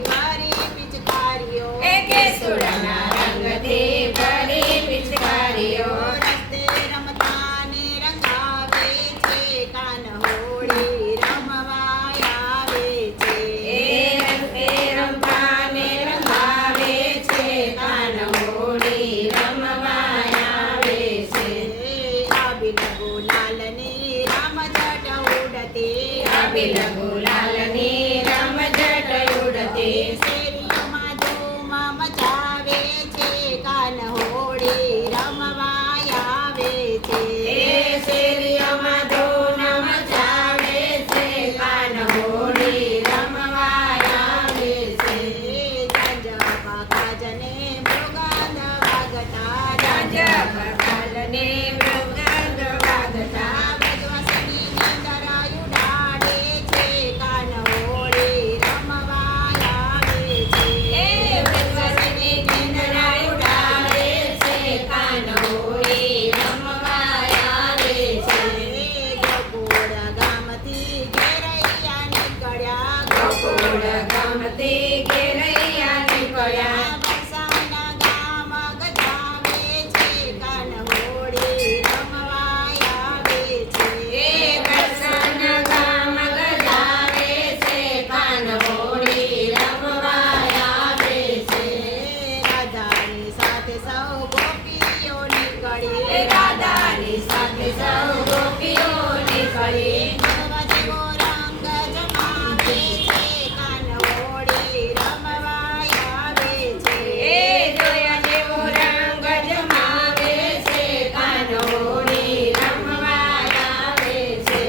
ભરી પિચકારીઓ એ કેસુડાના રંગથી ભરી પિચકારીઓ રસ્તે રમતા ને રંગાવે છે કાન હોળી રમવા આવે છે એ રસ્તે રમવા ને રંગાવે છે કાન હોળી રમવા આવે છે આબિલ ગુલાલની રમઝટ ઉડતી આબિલ ગુલાલની રમઝટ ઉડતી શેરીઓમાં ધૂમ મચાવે છે કાન હોળી રમવા આવે છે એ શેરીઓમાં ધૂમ મચાવે છે કાન હોળી રમવા આવે છે જાંજવા કાજને મૃગાંધ વાગતા જાંજપકાલને મૃગાંગ વાગતા બ્રજવાસીની નિંદરા ઉડાડે છે કાન હોળી રમવા આવે છે એ બ્રજવાસીની નિંદરા ઉડાડે છે કાન હોળી રમવા આવે છે ગોકુળ ગામથી ઘેરૈયા નીકળ્યા ગોકુળ ગામથી ઘેરૈયા નીકળ્યા વરસાના ગામ ગજાવે છે કાન હોળી રમવા આવે છે એ વરસાના ગામ ગજાવે છે કાન હોળી રમવા આવે છે રાધાની સાથે સૌ ગોપીઓ નીકળી એ રાધાની સાથે સૌ ગોપીઓ નીકળી મળવા જેવો રંગ જમાવે છે કાન હોળી રમવા આવે છે એ જોયા જેવો રંગ જમાવે છે કાન હોળી રમવા આવે છે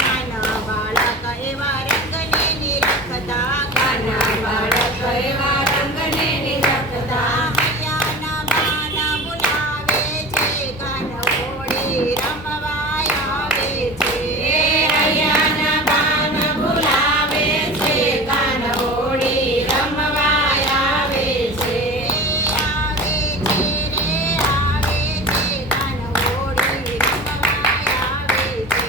કાના બાળક એવા રંગને નિરખતા કાના બાળક એવા રંગને નિરખતા હૈયાના બાના બોલાવે છે કાન હોળી રમવા આવે છે એ હૈયાના બાન બોલાવે છે કાન હોળી રમવા આવે છે આવે છે કાન હોળી રમવા આવે છે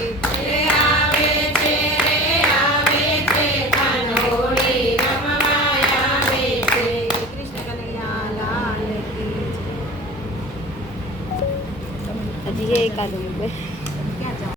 એ આવે છે રે આવે છે કાન હોળી રમવા આવે છે કૃષ્ણ કનૈયા લાલ કી જય. હજી એકાદ